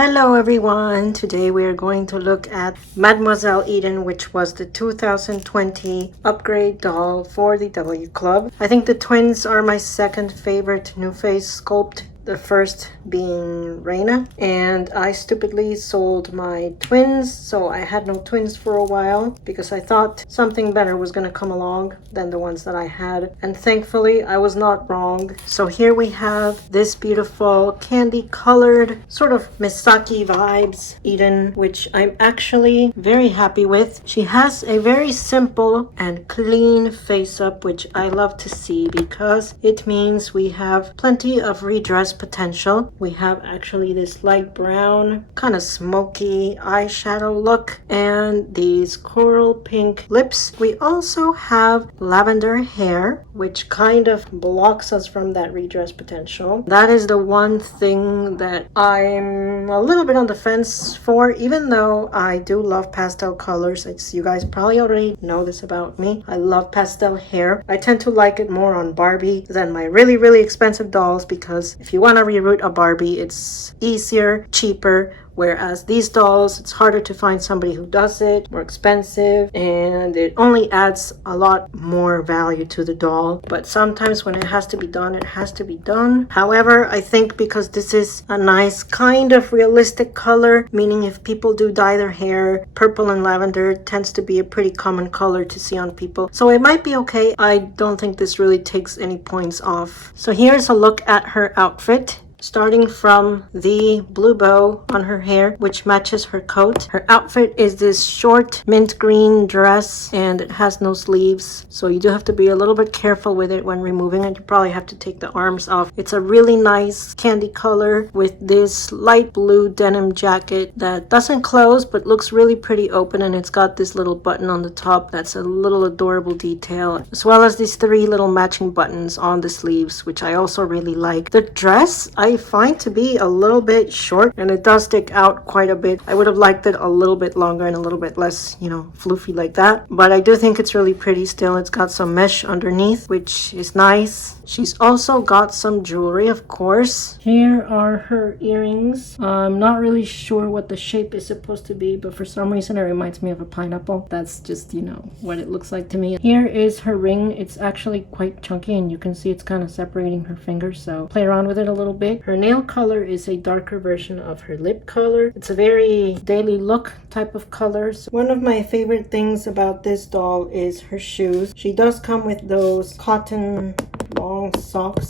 Hello everyone! Today we are going to look at Mademoiselle Eden, which was the 2020 upgrade doll for the W Club. I think the twins are my second favorite nuface sculpt. The first being Reina, and I stupidly sold my twins, so I had no twins for a while because I thought something better was going to come along than the ones that I had, and thankfully I was not wrong. So here we have this beautiful candy colored sort of Misaki vibes Eden, which I'm actually very happy with. She has a very simple and clean face up, which I love to see because it means we have plenty of redress potential. We have actually this light brown kind of smoky eyeshadow look and these coral pink lips. We also have lavender hair, which kind of blocks us from that redress potential. That is the one thing that I'm a little bit on the fence for, even though I do love pastel colors. You guys probably already know this about me. I love pastel hair. I tend to like it more on Barbie than my really expensive dolls, because if you want to reroute a Barbie, it's easier, cheaper, whereas these dolls, it's harder to find somebody who does it, more expensive, and it only adds a lot more value to the doll. But sometimes when it has to be done, it has to be done. However, I think because this is a nice kind of realistic color, meaning if people do dye their hair, purple and lavender tends to be a pretty common color to see on people. So it might be okay. I don't think this really takes any points off. So here's a look at her outfit. Starting from the blue bow on her hair, which matches her coat. Her outfit is this short mint green dress, and it has no sleeves, so you do have to be a little bit careful with it when removing it. You probably have to take the arms off. It's a really nice candy color with this light blue denim jacket that doesn't close but looks really pretty open, and it's got this little button on the top that's a little adorable detail, as well as these three little matching buttons on the sleeves, which I also really like. The dress I find to be a little bit short, and it does stick out quite a bit. I would have liked it a little bit longer and a little bit less, floofy like that. But I do think it's really pretty still. It's got some mesh underneath, which is nice. She's also got some jewelry, of course. Here are her earrings. I'm not really sure what the shape is supposed to be, but for some reason it reminds me of a pineapple. That's just, what it looks like to me. Here is her ring. It's actually quite chunky, and you can see it's kind of separating her fingers, so play around with it a little bit. Her nail color is a darker version of her lip color. It's a very daily look type of color. So one of my favorite things about this doll is her shoes. She does come with those cotton long socks,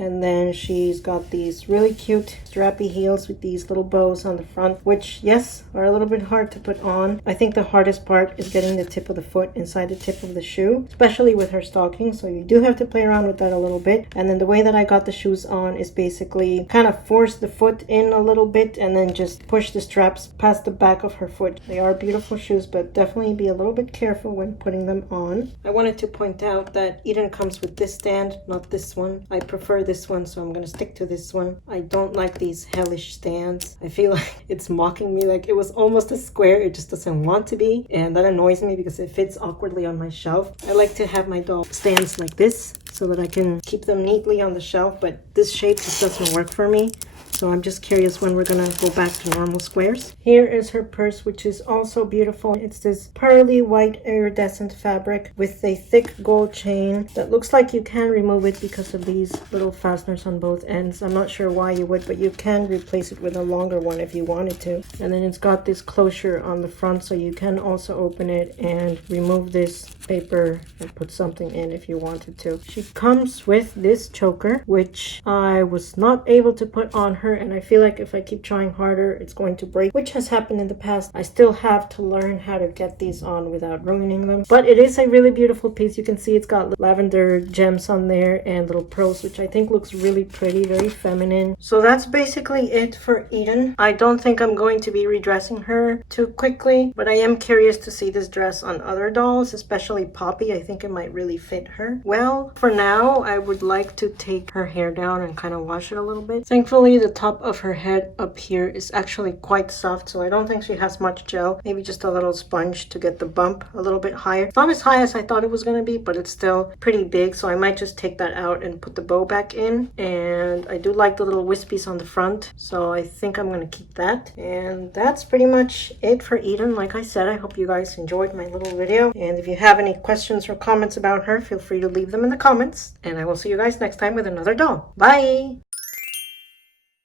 and then she's got these really cute strappy heels with these little bows on the front, which, yes, are a little bit hard to put on. I think the hardest part is getting the tip of the foot inside the tip of the shoe, especially with her stockings, so you do have to play around with that a little bit. And then the way that I got the shoes on is basically kind of force the foot in a little bit and then just push the straps past the back of her foot. They are beautiful shoes, but definitely be a little bit careful when putting them on. I wanted to point out that Eden comes with this stand, not this one. I prefer this one, so I'm gonna stick to this one. I don't like these hellish stands. I feel like it's mocking me, like it was almost a square, it just doesn't want to be, and that annoys me because it fits awkwardly on my shelf. I like to have my doll stands like this so that I can keep them neatly on the shelf, but this shape just doesn't work for me. So I'm just curious when we're gonna go back to normal squares. Here is her purse, which is also beautiful. It's this pearly white iridescent fabric with a thick gold chain that looks like you can remove it because of these little fasteners on both ends. I'm not sure why you would, but you can replace it with a longer one if you wanted to. And then it's got this closure on the front, so you can also open it and remove this paper and put something in if you wanted to. She comes with this choker, which I was not able to put on her, and I feel like if I keep trying harder, it's going to break, which has happened in the past. I still have to learn how to get these on without ruining them. But it is a really beautiful piece. You can see it's got lavender gems on there and little pearls, which I think looks really pretty, very feminine. So that's basically it for Eden. I don't think I'm going to be redressing her too quickly, but I am curious to see this dress on other dolls, especially Poppy. I think it might really fit her well. For now, I would like to take her hair down and kind of wash it a little bit. Thankfully, the top of her head up here is actually quite soft, so I don't think she has much gel. Maybe just a little sponge to get the bump a little bit higher. It's not as high as I thought it was going to be, but it's still pretty big, so I might just take that out and put the bow back in. And I do like the little wispies on the front, so I think I'm going to keep that. And that's pretty much it for Eden. Like I said, I hope you guys enjoyed my little video. And if you have any questions or comments about her, feel free to leave them in the comments. And I will see you guys next time with another doll. Bye!